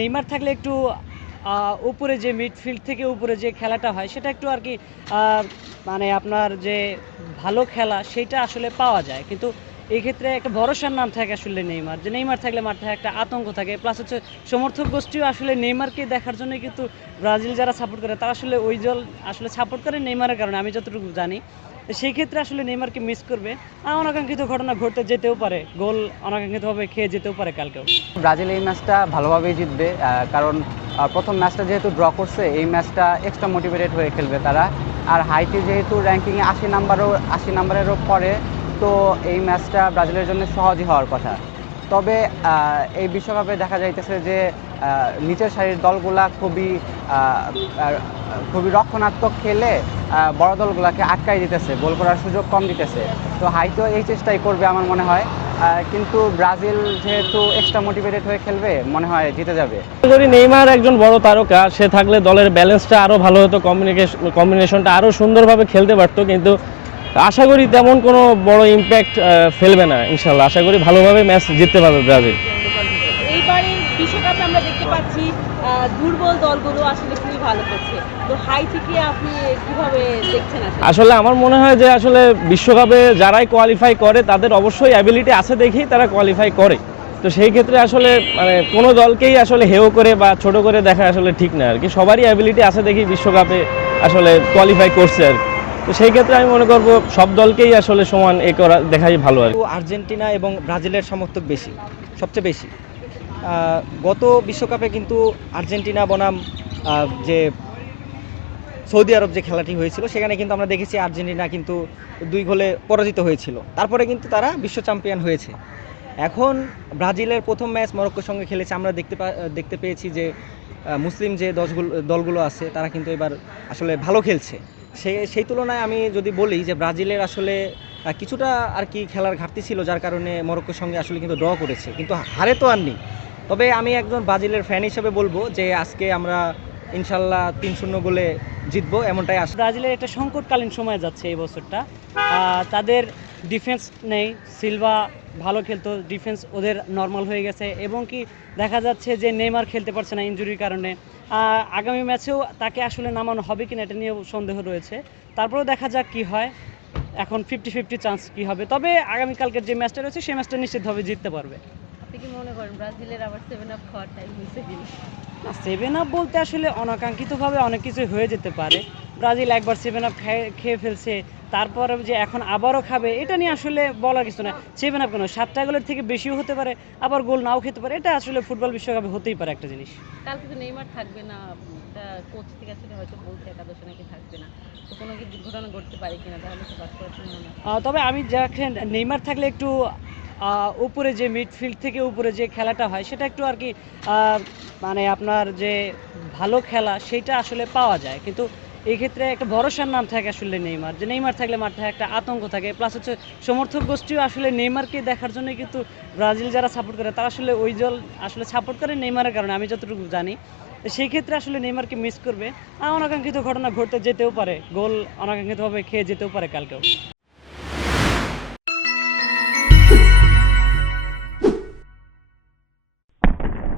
Neymar থাকলে একটু উপরে যে মিডফিল্ড থেকে উপরে যে খেলাটা হয় সেটা একটু আর কি মানে আপনার যে ভালো খেলা সেইটা আসলে পাওয়া যায়। কিন্তু এই ক্ষেত্রে একটা ভরসার নাম থাকে আসলে নেইমার। যে নেইমার থাকলে মাঠে একটা আতঙ্ক থাকে। প্লাস হচ্ছে সমর্থক গোষ্ঠীও আসলে নেইমারকে দেখার জন্যই কিন্তু ব্রাজিল যারা সাপোর্ট করে তারা আসলে ওই দল আসলে সাপোর্ট করে নেইমারের কারণে আমি যতটুকু জানি। তো সেই ক্ষেত্রে আসলে নেইমারকে মিস করবে। অনাকাঙ্ক্ষিত ঘটনা ঘটতে যেতেও পারে। গোল অনাকাঙ্ক্ষিতভাবে খেয়ে যেতেও পারে কালকেও। ব্রাজিল এই ম্যাচটা ভালোভাবেই জিতবে, কারণ প্রথম ম্যাচটা যেহেতু ড্র করছে, এই ম্যাচটা এক্সট্রা মোটিভেটেড হয়ে খেলবে তারা। আর হাইটি যেহেতু র্যাঙ্কিংয়ে 80 নাম্বারেরও পরে, তো এই ম্যাচটা ব্রাজিলের জন্য সহজই হওয়ার কথা। তবে এই বিশ্বকাপে দেখা যাইতেছে যে নিচের সারির দলগুলা খুবই রক্ষণাত্মক খেলে বড় দলগুলাকে আটকাই দিতেছে, গোল করার সুযোগ কম দিতেছে। তো হাইটিও এই চেষ্টাই করবে আমার মনে হয়, কিন্তু ব্রাজিল যেহেতু এক্সট্রা মোটিভেটেড হয়ে খেলবে, মনে হয় জিতে যাবে। করি নেইমার একজন বড় তারকা, সে থাকলে দলের ব্যালেন্সটা আরও ভালো হতো, কম্বিনেশনটা আরও সুন্দরভাবে খেলতে পারতো। কিন্তু আশা করি তেমন কোনো বড় ইম্প্যাক্ট ফেলবে না ইনশাল্লাহ। আশা করি ভালোভাবে ম্যাচ জিততে পারবে ব্রাজিল। এইবারের বিশ্বকাপে আমরা দেখতে পাচ্ছি দুর্বল দলগুলো আসলে খুবই ভালো করছে। তো হাইটিকে আপনি কিভাবে দেখছেন? আসলে আমার মনে হয় যে আসলে বিশ্বকাপে যারাই কোয়ালিফাই করে তাদের অবশ্যই অ্যাবিলিটি আছে দেখেই তারা কোয়ালিফাই করে। তো সেই ক্ষেত্রে আসলে মানে কোনো দলকেই আসলে হেয় করে বা ছোট করে দেখা আসলে ঠিক না আর কি। সবারই অ্যাবিলিটি আছে দেখেই বিশ্বকাপে আসলে কোয়ালিফাই করছে আর কি। তো সেই ক্ষেত্রে আমি মনে করবো সব দলকেই আসলে সমান করা দেখাই ভালো আর কি। আর্জেন্টিনা এবং ব্রাজিলের সমর্থক বেশি, সবচেয়ে বেশি। গত বিশ্বকাপে কিন্তু আর্জেন্টিনা বনাম যে সৌদি আরব যে খেলাটি হয়েছিল, সেখানে কিন্তু আমরা দেখেছি আর্জেন্টিনা কিন্তু 2 গোলে পরাজিত হয়েছিল। তারপরে কিন্তু তারা বিশ্ব চ্যাম্পিয়ন হয়েছে। এখন ব্রাজিলের প্রথম ম্যাচ মরক্কোর সঙ্গে খেলেছে, আমরা দেখতে পেয়েছি যে মুসলিম যে দলগুলো আছে তারা কিন্তু এবার আসলে ভালো খেলছে। সেই তুলনায় আমি যদি বলি যে ব্রাজিলের আসলে কিছুটা আর কি খেলার ঘাটতি ছিল, যার কারণে মরক্কোর সঙ্গে আসলে কিন্তু ড্র করেছে, কিন্তু হারে তো আর নেই। তবে আমি একজন ব্রাজিলের ফ্যান হিসেবে বলবো যে আজকে আমরা ইনশাল্লাহ 3-0 গোলে জিতবো, এমনটাই আশা। ব্রাজিলের একটা সংকটকালীন সময় যাচ্ছে এই বছরটা। তাদের ডিফেন্স নেই, সিলভা ভালো খেলতো, ডিফেন্স ওদের নর্মাল হয়ে গেছে এবং কি দেখা যাচ্ছে যে নেইমার খেলতে পারছে না ইনজুরির কারণে। আগামী ম্যাচেও তাকে আসলে নামানো হবে কিনা এটা নিয়েও সন্দেহ রয়েছে। তারপরেও দেখা যাক কি হয়। এখন 50-50 চান্স কি হবে। তবে আগামীকালকের যে ম্যাচটা রয়েছে সেই ম্যাচটা নিশ্চিতভাবে জিততে পারবে। আপনি কি মনে করেন ব্রাজিলের আবার 7 আপ খাওয়ার টাইম হয়েছে কিনা? না, 7 আপ বলতে আসলে অনাকাঙ্ক্ষিতভাবে অনেক কিছু হয়ে যেতে পারে। ব্রাজিল একবার 7 আপ খেয়ে ফেলছে, তারপরে যে এখন আবারও খাবে, এটা নিয়ে আসলে বলার কিছু না। 7 আপ কেন, 7টা গোলের থেকে বেশিও হতে পারে, আবার গোল নাও খেতে পারে। এটা আসলে ফুটবল বিশ্বকাপে হতেই পারে একটা জিনিস। কালকে তো নেইমার থাকবে না, এটা কোচ থেকে আসলে হয়তো বলছে একাদশে নাকি থাকবে না। তো কোনো কি দুর্ঘটনা ঘটতে পারে কিনা, তাহলে তো বাদ করার সম্ভাবনা। তবে আমি দেখেন নেইমার থাকলে একটু উপরে যে মিডফিল্ড থেকে উপরে যে খেলাটা হয় সেটা একটু আর কি মানে আপনার যে ভালো খেলা সেইটা আসলে পাওয়া যায়। কিন্তু এই ক্ষেত্রে একটা ভরসার নাম থাকে আসলে নেইমার। যে নেইমার থাকলে মাঠে একটা আতঙ্ক থাকে। প্লাস হচ্ছে সমর্থক গোষ্ঠীও আসলে নেইমারকে দেখার জন্যই কিন্তু ব্রাজিল যারা সাপোর্ট করে তারা আসলে ওই দল আসলে সাপোর্ট করে নেইমারের কারণে আমি যতটুকু জানি। তো সেই ক্ষেত্রে আসলে নেইমারকে মিস করবে। অনাকাঙ্ক্ষিত ঘটনা ঘটতে যেতেও পারে। গোল অনাকাঙ্ক্ষিতভাবে খেয়ে যেতেও পারে কালকেও।